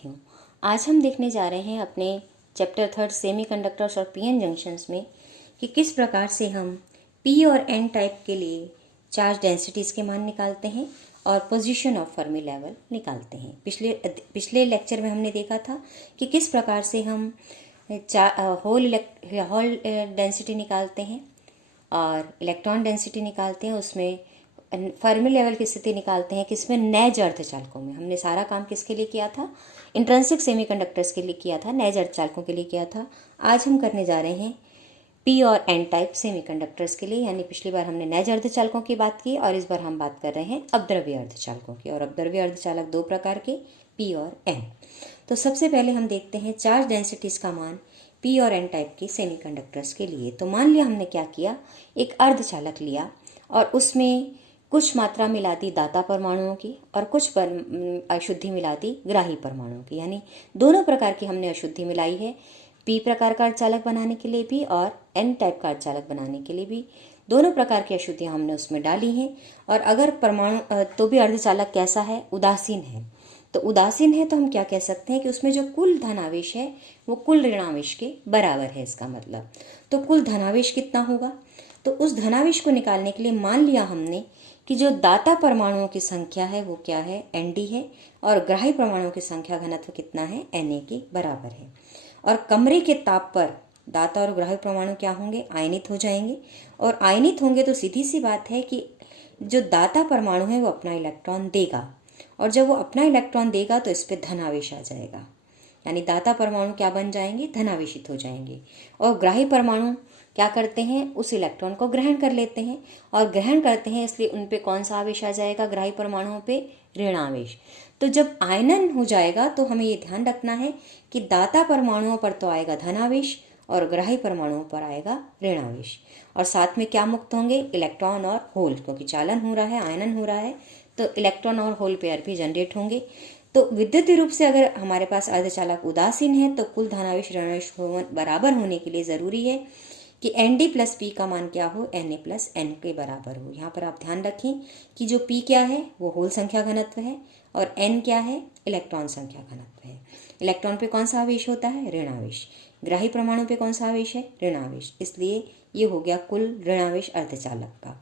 विद्यार्थियों, आज हम देखने जा रहे हैं अपने चैप्टर 3 सेमीकंडक्टर्स और पीएन जंक्शंस में कि किस प्रकार से हम पी और एन टाइप के लिए चार्ज डेंसिटीज़ के मान निकालते हैं और पोजीशन ऑफ फर्मी लेवल निकालते हैं। पिछले लेक्चर में हमने देखा था कि किस प्रकार से हम होल डेंसिटी निकालते हैं और इलेक्ट्रॉन डेंसिटी निकालते हैं, उसमें फर्मी लेवल की स्थिति निकालते हैं किसमें, नैज अर्धचालकों में। हमने सारा काम किसके लिए किया था, इंट्रिंसिक सेमीकंडक्टर्स के लिए किया था, नैज अर्धचालकों के लिए किया था। आज हम करने जा रहे हैं पी और एन टाइप सेमीकंडक्टर्स के लिए, यानी पिछली बार हमने नैज अर्धचालकों की बात की और इस बार हम बात कर रहे हैं अपद्रव्य अर्धचालकों की। और अपद्रव्य अर्धचालक दो प्रकार के, पी और एन। तो सबसे पहले हम देखते हैं चार्ज डेंसिटीज का मान पी और एन टाइप के सेमीकंडक्टर्स के लिए। तो मान लिया हमने क्या किया, एक अर्धचालक लिया और उसमें कुछ मात्रा मिला दी दाता परमाणुओं की और कुछ अशुद्धि मिला दी ग्राही परमाणुओं की, यानी दोनों प्रकार की हमने अशुद्धि मिलाई है, पी प्रकार का अर्धचालक बनाने के लिए भी और एन टाइप का अर्धचालक बनाने के लिए भी। दोनों प्रकार की अशुद्धियां हमने उसमें डाली हैं। और अगर परमाणु तो भी अर्धचालक कैसा है, उदासीन है। तो उदासीन है तो हम क्या कह सकते हैं कि उसमें जो कुल धनावेश है वो कुल ऋणावेश के बराबर है। इसका मतलब तो कुल धनावेश कितना होगा, तो उस धनावेश को निकालने के लिए मान लिया हमने कि जो दाता परमाणुओं की संख्या है वो क्या है, Nd है, और ग्राही परमाणुओं की संख्या घनत्व कितना है, Na के बराबर है। और कमरे के ताप पर दाता और ग्राही परमाणु क्या होंगे, आयनित हो जाएंगे। और आयनित होंगे तो सीधी सी बात है कि जो दाता परमाणु है वो अपना इलेक्ट्रॉन देगा, और जब वो अपना इलेक्ट्रॉन देगा तो इस पर धनावेश आ जाएगा, यानी दाता परमाणु क्या बन जाएंगे, धनावेशित हो जाएंगे। और ग्राही परमाणु क्या करते हैं, उस इलेक्ट्रॉन को ग्रहण कर लेते हैं, और ग्रहण करते हैं इसलिए उन पे कौन सा आवेश आ जाएगा, ग्राही परमाणुओं पे ऋणावेश। तो जब आयनन हो जाएगा तो हमें ये ध्यान रखना है कि दाता परमाणुओं पर तो आएगा धनावेश और ग्राही परमाणुओं पर आएगा ऋणावेश। और साथ में क्या मुक्त होंगे, इलेक्ट्रॉन और होल, क्योंकि चालन हो रहा है, आयनन हो रहा है, तो इलेक्ट्रॉन और होल पेयर भी जनरेट होंगे। तो विद्युतीय रूप से अगर हमारे पास अर्धचालक उदासीन है तो कुल धनावेश ऋणावेश बराबर होने के लिए जरूरी है कि Nd प्लस पी का मान क्या हो, Na प्लस एन के बराबर हो। यहाँ पर आप ध्यान रखें कि जो पी क्या है वो होल संख्या घनत्व है और एन क्या है, इलेक्ट्रॉन संख्या घनत्व है। इलेक्ट्रॉन पे कौन सा आवेश होता है, ऋणावेश। ग्राही परमाणु पे कौन सा आवेश है, ऋणावेश। इसलिए ये हो गया कुल ऋणावेश अर्धचालक का।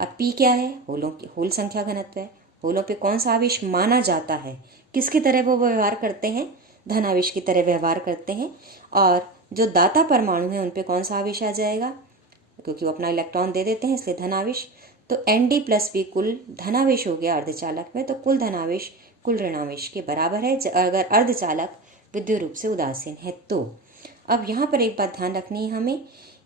अब पी क्या है, होल संख्या घनत्व है। होलों पे कौन सा आवेश माना जाता है, किसकी तरह वो व्यवहार करते हैं, धनावेश की तरह व्यवहार करते हैं। और जो दाता परमाणु है उन पे कौन सा आवेश आ जाएगा, क्योंकि वो अपना इलेक्ट्रॉन दे देते हैं इसलिए धनावेश। तो Nd प्लस पी कुल धनावेश हो गया अर्धचालक में, तो कुल धनावेश कुल ऋणावेश के बराबर है अगर अर्धचालक विद्युत रूप से उदासीन है तो। अब यहाँ पर एक बात ध्यान रखनी है हमें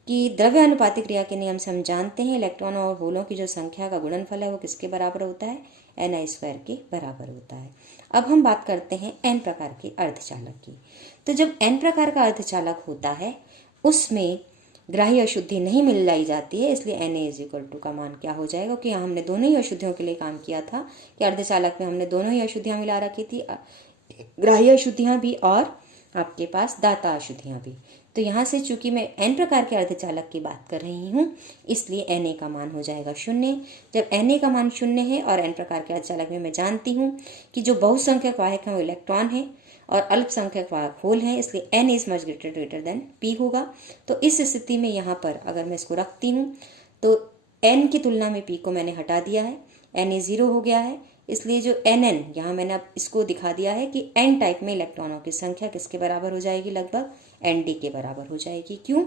कि द्रव्य अनुपातिक क्रिया के नियम से हम जानते हैं इलेक्ट्रॉन और होलों की जो संख्या का गुणनफल है वो किसके बराबर होता है, Ni² के बराबर होता है। अब हम बात करते हैं एन प्रकार के अर्धचालक की। तो जब एन प्रकार का अर्धचालक होता है उसमें ग्राही अशुद्धि नहीं मिलाई जाती है, इसलिए Na का मान क्या हो जाएगा, क्योंकि यहाँ हमने दोनों ही अशुद्धियों के लिए काम किया था कि अर्धचालक में हमने दोनों ही अशुद्धियाँ मिला रखी थी, ग्राही अशुद्धियाँ भी और आपके पास दाता अशुद्धियाँ भी। तो यहाँ से चूंकि मैं एन प्रकार के अर्धचालक की बात कर रही हूँ इसलिए Na का मान हो जाएगा 0। जब Na का मान 0 है और एन प्रकार के अर्धचालक में मैं जानती हूँ कि जो बहुसंख्यक वाहक है वो इलेक्ट्रॉन है और अल्पसंख्यक वाहक होल है, इसलिए N is much greater than P होगा। तो इस स्थिति में यहाँ पर अगर मैं इसको रखती हूँ तो N की तुलना में P को मैंने हटा दिया है, Na 0 हो गया है। इसलिए जो Nn यहाँ मैंने अब इसको दिखा दिया है कि N टाइप में इलेक्ट्रॉनों की संख्या किसके बराबर हो जाएगी, लगभग Nd के बराबर हो जाएगी। क्यों,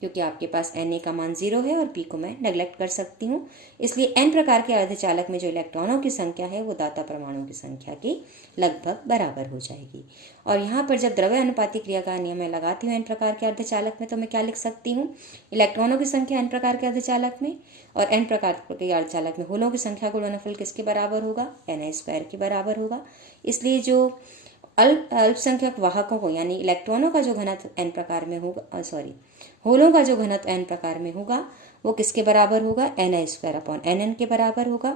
क्योंकि आपके पास Na का मान 0 है और P को मैं नेग्लेक्ट कर सकती हूँ, इसलिए N प्रकार के अर्धचालक में जो इलेक्ट्रॉनों की संख्या है वो दाता परमाणुओं की संख्या के लगभग बराबर हो जाएगी। और यहाँ पर जब द्रव्य अनुपातिक क्रिया का नियम मैं लगाती हूँ N प्रकार के अर्धचालक में तो मैं क्या लिख सकती हूँ, इलेक्ट्रॉनों की संख्या N प्रकार के अर्धचालक में और N प्रकार के अर्धचालक में होलों की संख्या का गुणनफल किसके बराबर होगा, Na² के बराबर होगा। इसलिए जो अल्पसंख्यक वाहकों को यानी इलेक्ट्रॉनों का जो घनत्व n प्रकार में होगा, होलों का जो घनत्व n प्रकार में होगा वो किसके बराबर होगा, Na²/Nn के बराबर होगा।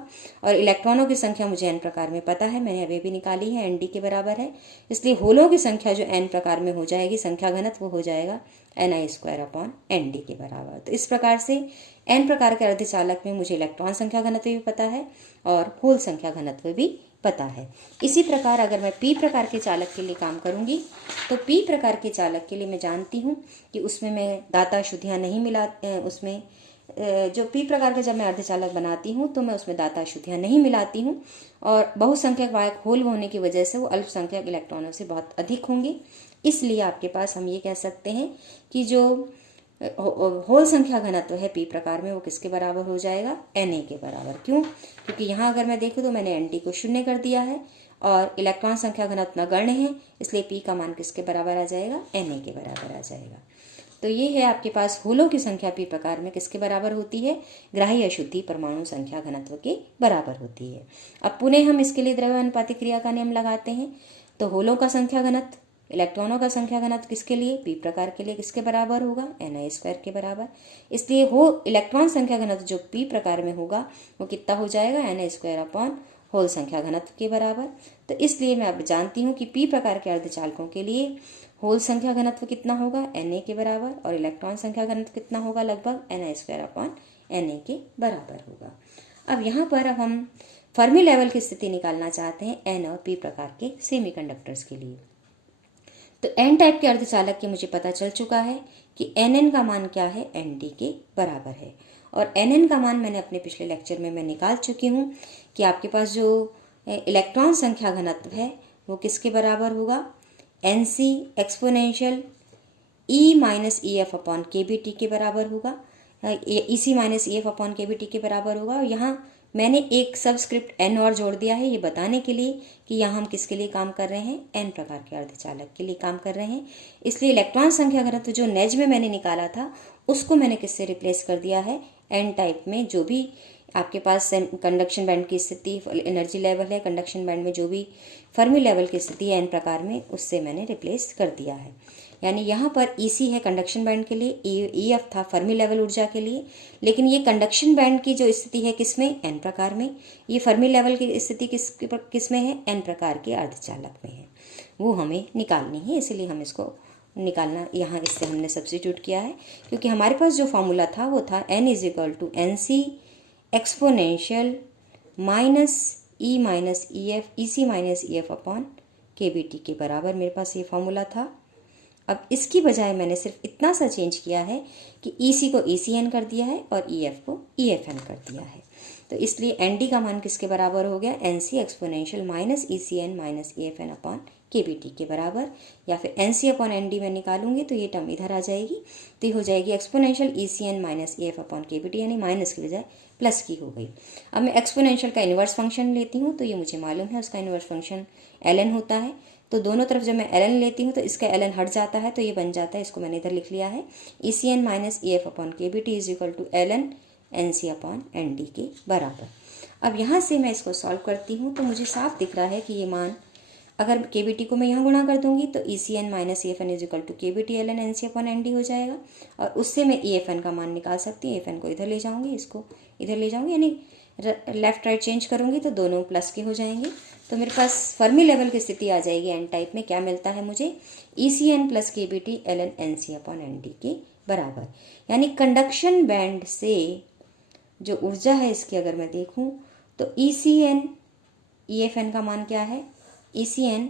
और इलेक्ट्रॉनों की संख्या मुझे n प्रकार में पता है, मैंने अभी भी निकाली है, Nd के बराबर है। इसलिए होलों की संख्या जो n प्रकार में हो जाएगी, संख्या घनत्व हो जाएगा Ni²/Nd के बराबर। तो इस प्रकार से n प्रकार के अर्धचालक में मुझे इलेक्ट्रॉन संख्या घनत्व भी पता है और होल संख्या घनत्व भी पता है। इसी प्रकार अगर मैं पी प्रकार के चालक के लिए काम करूंगी तो पी प्रकार के चालक के लिए मैं जानती हूँ कि उसमें मैं दाता अशुद्धियाँ नहीं मिला, उसमें जो पी प्रकार के जब मैं अर्धचालक बनाती हूँ तो मैं उसमें दाता अशुद्धियाँ नहीं मिलाती हूँ और बहुसंख्यक वाहक होल होने की वजह से वो अल्पसंख्यक इलेक्ट्रॉनों से बहुत अधिक होंगे। इसलिए आपके पास हम ये कह सकते हैं कि जो होल संख्या घनत्व है पी प्रकार में वो किसके बराबर हो जाएगा, Na के बराबर। क्यों? क्योंकि यहाँ अगर मैं देखूँ तो मैंने Nd को 0 कर दिया है और इलेक्ट्रॉन संख्या घनत्व नगण्य है, इसलिए पी का मान किसके बराबर आ जाएगा, Na के बराबर आ जाएगा। तो ये है आपके पास होलों की संख्या पी प्रकार में किसके बराबर होती है, ग्राही अशुद्धि परमाणु संख्या घनत्व के बराबर होती है। अब पुनः हम इसके लिए द्रव्यानुपातिक क्रिया का नियम लगाते हैं। तो होलों का संख्या घनत्व, इलेक्ट्रॉनों का संख्या घनत्व किसके लिए, पी प्रकार के लिए किसके बराबर होगा, Na² के बराबर। इसलिए हो इलेक्ट्रॉन संख्या घनत्व जो पी प्रकार में होगा वो कितना हो जाएगा, Na² अपॉन होल संख्या घनत्व के बराबर। तो इसलिए मैं अब जानती हूँ कि पी प्रकार के अर्धचालकों के लिए होल संख्या घनत्व कितना होगा, Na के बराबर, और इलेक्ट्रॉन संख्या घनत्व कितना होगा, लगभग Na² अपॉन Na के बराबर होगा। अब यहाँ पर अब हम फर्मी लेवल की स्थिति निकालना चाहते हैं N और P प्रकार के सेमीकंडक्टर्स के लिए। तो N टाइप के अर्धचालक के मुझे पता चल चुका है कि Nn का मान क्या है, Nd के बराबर है। और Nn का मान मैंने अपने पिछले लेक्चर में मैं निकाल चुकी हूँ कि आपके पास जो इलेक्ट्रॉन संख्या घनत्व है वो किसके बराबर होगा, Nc exponential E minus EF upon KBT के बराबर होगा, EC minus EF upon KBT के बराबर होगा। और यहाँ मैंने एक सबस्क्रिप्ट N और जोड़ दिया है ये बताने के लिए कि यहाँ हम किसके लिए काम कर रहे हैं, N प्रकार के अर्धचालक के लिए काम कर रहे हैं। इसलिए इलेक्ट्रॉन संख्या घनत्व जो नेज में मैंने निकाला था उसको मैंने किससे रिप्लेस कर दिया है, N टाइप में जो भी आपके पास कंडक्शन बैंड की स्थिति, एनर्जी लेवल है, कंडक्शन बैंड में जो भी फर्मी लेवल की स्थिति है N प्रकार में, उससे मैंने रिप्लेस कर दिया है। यानी यहाँ पर EC है कंडक्शन बैंड के लिए, EF था फर्मी लेवल ऊर्जा के लिए, लेकिन ये कंडक्शन बैंड की जो स्थिति है किसमें, N प्रकार में, ये फर्मी लेवल की स्थिति किस में है, N प्रकार के अर्धचालक में है, वो हमें निकालनी है। इसलिए हम इसको निकालना यहाँ इससे हमने सब्स्टिट्यूट किया है, क्योंकि हमारे पास जो फॉर्मूला था वो था N = NC exponential minus E minus EF, EC minus EF upon KBT के बराबर मेरे पास ये फॉर्मूला था। अब इसकी बजाय मैंने सिर्फ इतना सा चेंज किया है कि EC को ECN कर दिया है और EF को EFN कर दिया है। तो इसलिए ND का मान किसके बराबर हो गया, NC exponential minus ECN minus EFN upon KBT के बराबर, या फिर NC अपॉन ND में निकालूंगी तो ये टर्म इधर आ जाएगी, तो ये हो जाएगी exponential ECN minus EF upon KBT, यानी माइनस की बजाय प्लस की हो गई। अब मैं एक्सपोनेंशियल का इन्वर्स फंक्शन लेती हूँ तो ये मुझे मालूम है उसका इन्वर्स फंक्शन ln होता है। तो दोनों तरफ जब मैं ln लेती हूँ तो इसका ln हट जाता है, तो ये बन जाता है, इसको मैंने इधर लिख लिया है, ECN minus EF upon KBT is equal to ln NC upon ND के बराबर। अब यहाँ से मैं इसको सॉल्व करती हूँ तो मुझे साफ दिख रहा है कि ये मान, अगर KBT को मैं यहाँ गुणा कर दूंगी तो ECN minus EFN is equal to KBT ln NC upon ND हो जाएगा, और उससे मैं EFN का मान निकाल सकती हूँ। EFN को इधर ले जाऊँगी, इसको इधर ले जाऊँगी, यानी लेफ्ट राइट चेंज करूँगी तो दोनों प्लस के हो जाएंगे। तो मेरे पास फर्मी लेवल की स्थिति आ जाएगी N टाइप में, क्या मिलता है मुझे, ECN plus KBT ln NC upon ND के बराबर। यानी कंडक्शन बैंड से जो ऊर्जा है इसकी अगर मैं देखूं तो ECN EFN का मान क्या है, ECN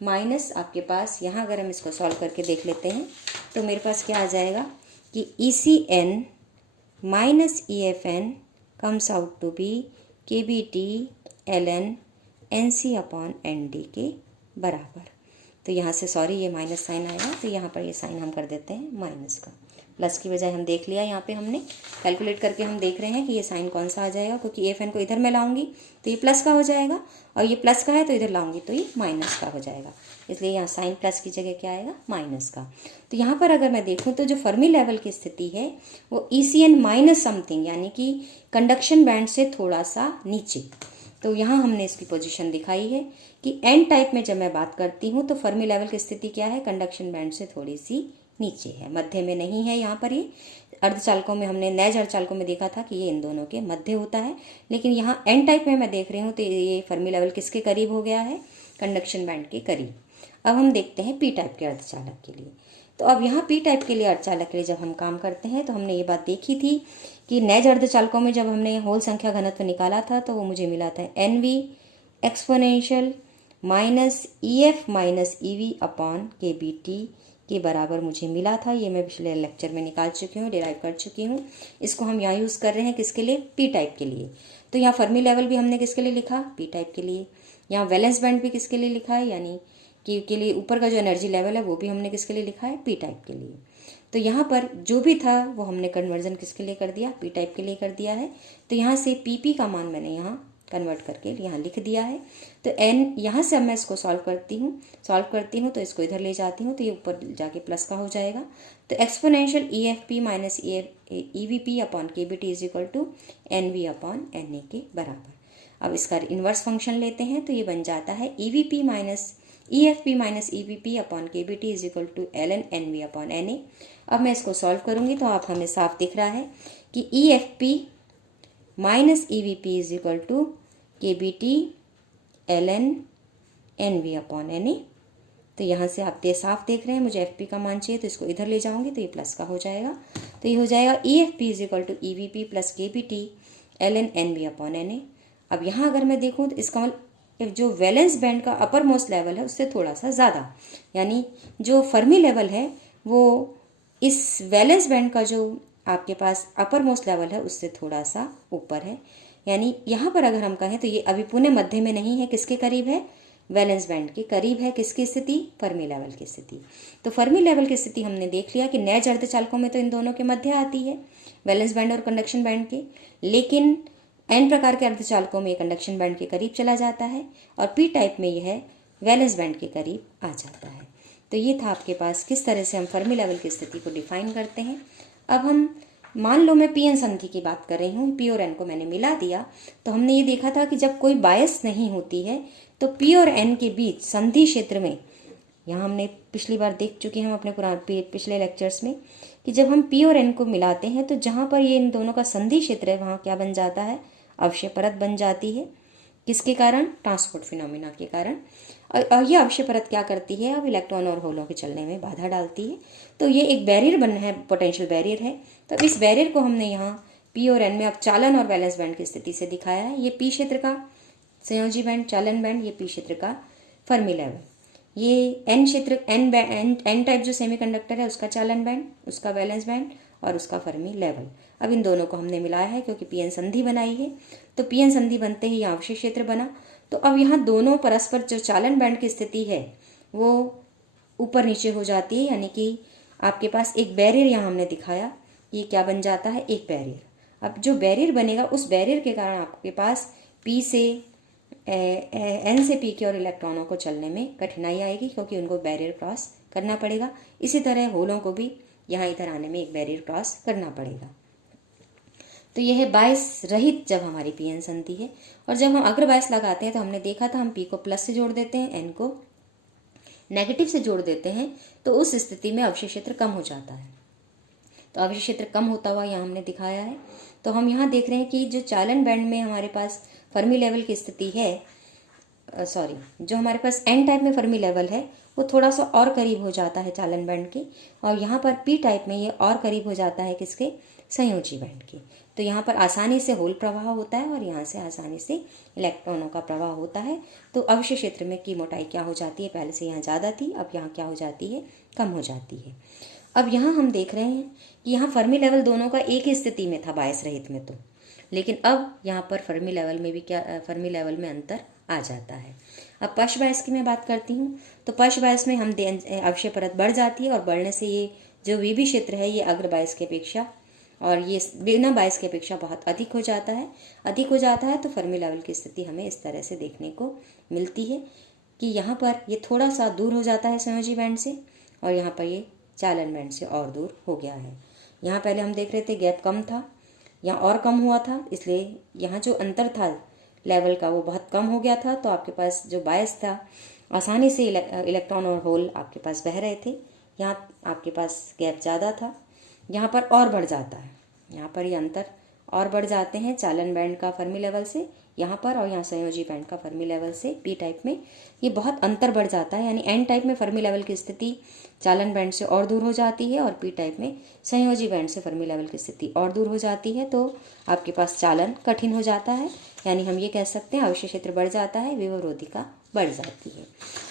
माइनस आपके पास यहाँ अगर हम इसको सॉल्व करके देख लेते हैं तो मेरे पास क्या आ जाएगा कि ECN minus EFN comes out to be KBT ln NC upon ND के बराबर। तो यहाँ से सॉरी ये माइनस साइन आया, तो यहाँ पर ये साइन हम कर देते हैं माइनस का, प्लस की बजाय हम देख लिया, यहाँ पे हमने कैलकुलेट करके हम देख रहे हैं कि ये साइन कौन सा आ जाएगा, क्योंकि EFN को इधर मैं लाऊंगी तो ये प्लस का हो जाएगा, और ये प्लस का है तो इधर लाऊंगी तो ये माइनस का हो जाएगा, इसलिए यहाँ साइन प्लस की जगह क्या आएगा, माइनस का। तो यहाँ पर अगर मैं देखूँ तो जो फर्मी लेवल की स्थिति है वो ECN माइनस समथिंग, यानी कि कंडक्शन बैंड से थोड़ा सा नीचे। तो यहाँ हमने इसकी पोजीशन दिखाई है कि N टाइप में जब मैं बात करती हूँ तो फर्मी लेवल की स्थिति क्या है, कंडक्शन बैंड से थोड़ी सी नीचे है, मध्य में नहीं है। यहाँ पर ये अर्धचालकों में हमने नैज अर्धचालकों में देखा था कि ये इन दोनों के मध्य होता है, लेकिन यहाँ N टाइप में मैं देख रही हूँ तो ये फर्मी लेवल किसके करीब हो गया है, कंडक्शन बैंड के करीब। अब हम देखते हैं P टाइप के अर्धचालक के लिए। तो अब यहाँ P टाइप के लिए अर्धचालक के लिए जब हम काम करते हैं तो हमने ये बात देखी थी कि नैज अर्धचालकों में जब हमने होल संख्या घनत्व निकाला था तो वो मुझे मिला था NV exponential minus EF minus EV upon KBT के बराबर मुझे मिला था। ये मैं पिछले लेक्चर में निकाल चुकी हूँ, डिराइव कर चुकी हूँ। इसको हम यहाँ यूज़ कर रहे हैं किसके लिए? पी टाइप के लिए। तो यहाँ फर्मी लेवल भी हमने किसके लिए लिखा? पी टाइप के लिए। यहाँ वैलेंस बैंड भी किसके लिए लिखा है? यानी कि के लिए ऊपर का जो एनर्जी लेवल है वो भी हमने किसके लिए लिखा है? पी टाइप के लिए। तो यहाँ पर जो भी था वो हमने कन्वर्जन किसके लिए कर दिया? पी टाइप के लिए कर दिया है। तो यहाँ से PP का मान मैंने यहाँ कन्वर्ट करके यहाँ लिख दिया है। तो n यहाँ से अब मैं इसको सॉल्व करती हूँ तो इसको इधर ले जाती हूँ तो ये ऊपर जाके प्लस का हो जाएगा। तो exponential EFP minus EVP upon KBT is equal to NV upon NA के बराबर। अब इसका इन्वर्स फंक्शन लेते हैं तो ये बन जाता है EFP minus EVP upon KBT is equal to ln NV upon NA। अब मैं इसको सॉल्व करूँगी तो आप हमें साफ दिख रहा है कि EFP minus EVP is equal to KBT ln NV upon NA। तो यहाँ से आप साफ देख रहे हैं, मुझे FP का मान चाहिए तो इसको इधर ले जाऊंगी तो ये प्लस का हो जाएगा। तो ये हो जाएगा EFP is equal to EVP plus KBT ln NV upon NA। अब यहाँ अगर मैं देखूँ तो इसका मतलब जो वैलेंस बैंड का अपर मोस्ट लेवल है उससे थोड़ा सा ज़्यादा, यानी जो फर्मी लेवल है वो इस वैलेंस बैंड का जो आपके पास अपर मोस्ट लेवल है उससे थोड़ा सा ऊपर है। यानी यहाँ पर अगर हम कहें तो ये अभी पुणे मध्य में नहीं है, किसके करीब है? वैलेंस बैंड के करीब है। किसकी स्थिति? फर्मी लेवल की स्थिति। तो फर्मी लेवल की स्थिति हमने देख लिया कि नैज अर्धचालकों में तो इन दोनों के मध्य आती है, वैलेंस बैंड और कंडक्शन बैंड के, लेकिन n प्रकार के अर्धचालकों में कंडक्शन बैंड के करीब चला जाता है और पी टाइप में यह वैलेंस बैंड के करीब आ जाता है। तो ये था आपके पास किस तरह से हम फर्मी लेवल की स्थिति को डिफाइन करते हैं। अब हम मान लो मैं PN संधि की बात कर रही हूँ, P और N को मैंने मिला दिया तो हमने ये देखा था कि जब कोई बायस नहीं होती है तो P और N के बीच संधि क्षेत्र में, यहाँ हमने पिछली बार देख चुके हैं हम अपने पिछले लेक्चर्स में कि जब हम P और N को मिलाते हैं तो जहाँ पर ये इन दोनों का संधि क्षेत्र है वहाँ क्या बन जाता है? अवक्षय परत बन जाती है। किसके कारण? ट्रांसपोर्ट फिनोमिना के कारण। और ये अवक्षय परत क्या करती है? अब इलेक्ट्रॉन और होलों के चलने में बाधा डालती है। तो ये एक बैरियर बन है, पोटेंशियल बैरियर है। तो इस बैरियर को हमने यहाँ P और N में अब चालन और वैलेंस बैंड की स्थिति से दिखाया है। ये P क्षेत्र का संयोजी बैंड चालन बैंड, ये P क्षेत्र का फर्मी लेवल, ये N क्षेत्र N टाइप जो सेमीकंडक्टर है उसका चालन बैंड, उसका वैलेंस बैंड और उसका फर्मी लेवल। अब इन दोनों को हमने मिलाया है क्योंकि PN संधि बनाई है। तो PN संधि बनते ही यहाँ अवक्षय क्षेत्र बना। तो अब यहाँ दोनों परस्पर जो चालन बैंड की स्थिति है वो ऊपर नीचे हो जाती है, यानी कि आपके पास एक बैरियर यहाँ हमने दिखाया, ये क्या बन जाता है? एक बैरियर। अब जो बैरियर बनेगा उस बैरियर के कारण आपके पास P से N से P की और इलेक्ट्रॉनों को चलने में कठिनाई आएगी क्योंकि उनको बैरियर क्रॉस करना पड़ेगा। इसी तरह होलों को भी यहाँ इधर आने में एक बैरियर क्रॉस करना पड़ेगा। तो यह है बायस रहित जब हमारी PN संधि है। और जब हम अग्र बायस लगाते हैं तो हमने देखा था हम P को प्लस से जोड़ देते हैं, N को नेगेटिव से जोड़ देते हैं, तो उस स्थिति में अवक्षय क्षेत्र कम हो जाता है। तो अवक्षय क्षेत्र कम होता हुआ यहाँ हमने दिखाया है। तो हम यहाँ देख रहे हैं कि जो चालन बैंड में हमारे पास फर्मी लेवल की स्थिति है, जो हमारे पास N टाइप में फर्मी लेवल है वो थोड़ा सा और करीब हो जाता है चालन बैंड के, और यहाँ पर P टाइप में ये और करीब हो जाता है किसके? संयोजी बैंड के। तो यहाँ पर आसानी से होल प्रवाह होता है और यहाँ से आसानी से इलेक्ट्रॉनों का प्रवाह होता है। तो अवक्षय क्षेत्र में की मोटाई क्या हो जाती है? पहले से यहाँ ज़्यादा थी, अब यहाँ क्या हो जाती है? कम हो जाती है। अब यहाँ हम देख रहे हैं कि यहाँ फर्मी लेवल दोनों का एक ही स्थिति में था बायस रहित में, तो लेकिन अब यहाँ पर फर्मी लेवल में भी फर्मी लेवल में अंतर आ जाता है। अब पक्ष बायस की मैं बात करती हूँ तो पक्ष बायस में हम अवक्षय परत बढ़ जाती है और बढ़ने से ये जो VB क्षेत्र है ये अग्र बायस की अपेक्षा और ये बिना बायस की अपेक्षा बहुत अधिक हो जाता है। तो फर्मी लेवल की स्थिति हमें इस तरह से देखने को मिलती है कि यहाँ पर ये थोड़ा सा दूर हो जाता है संयोजी बैंड से और यहाँ पर ये चालन बैंड से और दूर हो गया है। यहाँ पहले हम देख रहे थे गैप कम था, यहाँ और कम हुआ था, इसलिए यहाँ जो अंतर था लेवल का वो बहुत कम हो गया था। तो आपके पास जो बायस था आसानी से इलेक्ट्रॉन और होल आपके पास बह रहे थे। यहाँ आपके पास गैप ज़्यादा था, यहाँ पर और बढ़ जाता है, यहाँ पर ये अंतर और बढ़ जाते हैं चालन बैंड का फर्मी लेवल से यहाँ पर, और यहाँ संयोजी बैंड का फर्मी लेवल से P टाइप में ये बहुत अंतर बढ़ जाता है। यानी N टाइप में फर्मी लेवल की स्थिति चालन बैंड से और दूर हो जाती है और P टाइप में संयोजी बैंड से फर्मी लेवल की स्थिति और दूर हो जाती है। तो आपके पास चालन कठिन हो जाता है। यानी हम ये कह सकते हैं आवेशित क्षेत्र बढ़ जाता है, विभवरोधिता बढ़ जाती है।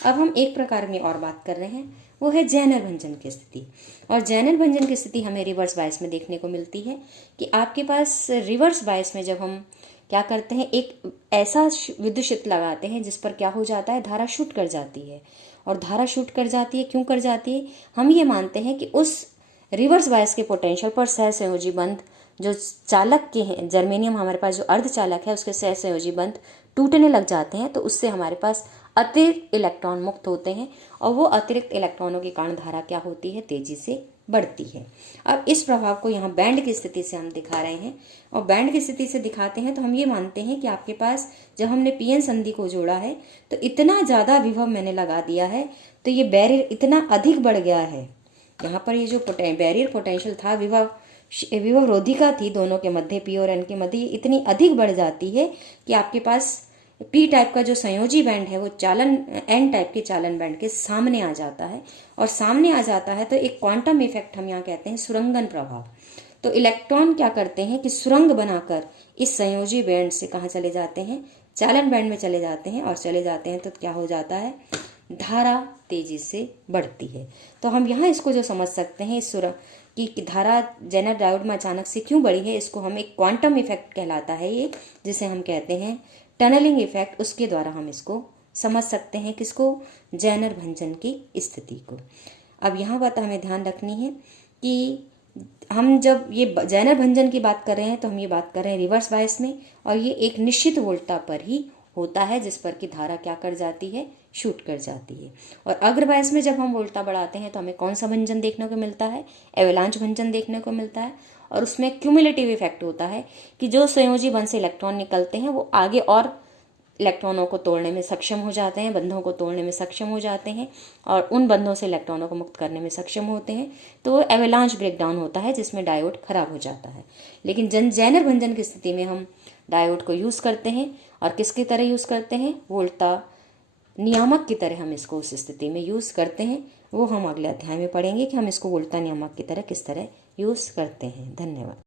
अब हम एक प्रकार में और बात कर रहे हैं, वो है जैनर भंजन की स्थिति। और जैनर भंजन की स्थिति हमें रिवर्स बायस में देखने को मिलती है कि आपके पास रिवर्स बायस में जब हम क्या करते हैं, एक ऐसा विद्युत क्षेत्र लगाते हैं जिस पर क्या हो जाता है, धारा शूट कर जाती है। और धारा शूट कर जाती है, क्यों कर जाती है, हम ये मानते हैं कि उस रिवर्स बायस के पोटेंशियल पर सहसंयोजी बंध जो चालक के हैं, जर्मेनियम हमारे पास जो अर्धचालक है उसके सहसंयोजी बंध टूटने लग जाते हैं, तो उससे हमारे पास अतिरिक्त इलेक्ट्रॉन मुक्त होते हैं और वो अतिरिक्त इलेक्ट्रॉनों के कारण धारा क्या होती है, तेजी से बढ़ती है। अब इस प्रभाव को यहाँ बैंड की स्थिति से हम दिखा रहे हैं, और बैंड की स्थिति से दिखाते हैं तो हम ये मानते हैं कि आपके पास जब हमने पीएन संधि को जोड़ा है तो इतना ज़्यादा विभव मैंने लगा दिया है, तो ये बैरियर इतना अधिक बढ़ गया है। यहाँ पर ये जो बैरियर पोटेंशियल था, विभवरोधिका थी दोनों के मध्य, पी और एन के मध्य, ये इतनी अधिक बढ़ जाती है कि आपके पास पी टाइप का जो संयोजी बैंड है वो चालन एन टाइप के चालन बैंड के सामने आ जाता है। और सामने आ जाता है तो एक क्वांटम इफेक्ट हम यहाँ कहते हैं सुरंगन प्रभाव। तो इलेक्ट्रॉन क्या करते हैं कि सुरंग बनाकर इस संयोजी बैंड से कहाँ चले जाते हैं, चालन बैंड में चले जाते हैं। और चले जाते हैं तो क्या हो जाता है, धारा तेजी से बढ़ती है। तो हम यहाँ इसको जो समझ सकते हैं, इस कि धारा जेनर डायोड में अचानक से क्यों बढ़ी है, इसको हम एक क्वांटम इफेक्ट कहलाता है ये, जिसे हम कहते हैं टनलिंग इफेक्ट। उसके द्वारा हम इसको समझ सकते हैं, किसको, जेनर भंजन की स्थिति को। अब यहाँ बात हमें ध्यान रखनी है कि हम जब ये जेनर भंजन की बात कर रहे हैं तो हम ये बात कर रहे हैं रिवर्स बायस में, और ये एक निश्चित वोल्टा पर ही होता है जिस पर कि धारा क्या कर जाती है, शूट कर जाती है। और अग्र बायस में जब हम वोल्टा बढ़ाते हैं तो हमें कौन सा भंजन देखने को मिलता है, एवलांच भंजन देखने को मिलता है। और उसमें क्यूमुलेटिव इफेक्ट होता है कि जो संयोजी बंध से इलेक्ट्रॉन निकलते हैं वो आगे और इलेक्ट्रॉनों को तोड़ने में सक्षम हो जाते हैं, बंधों को तोड़ने में सक्षम हो जाते हैं और उन बंधों से इलेक्ट्रॉनों को मुक्त करने में सक्षम होते हैं। तो वो एवलांच ब्रेकडाउन होता है जिसमें डायोड खराब हो जाता है। लेकिन जेनर भंजन की स्थिति में हम डायोड को यूज़ करते हैं, और किसकी तरह यूज़ करते हैं, वोल्टा नियामक की तरह हम इसको उस स्थिति में यूज़ करते हैं। वो हम अगले अध्याय में पढ़ेंगे कि हम इसको वोल्टा नियामक की तरह किस तरह यूज़ करते हैं। धन्यवाद।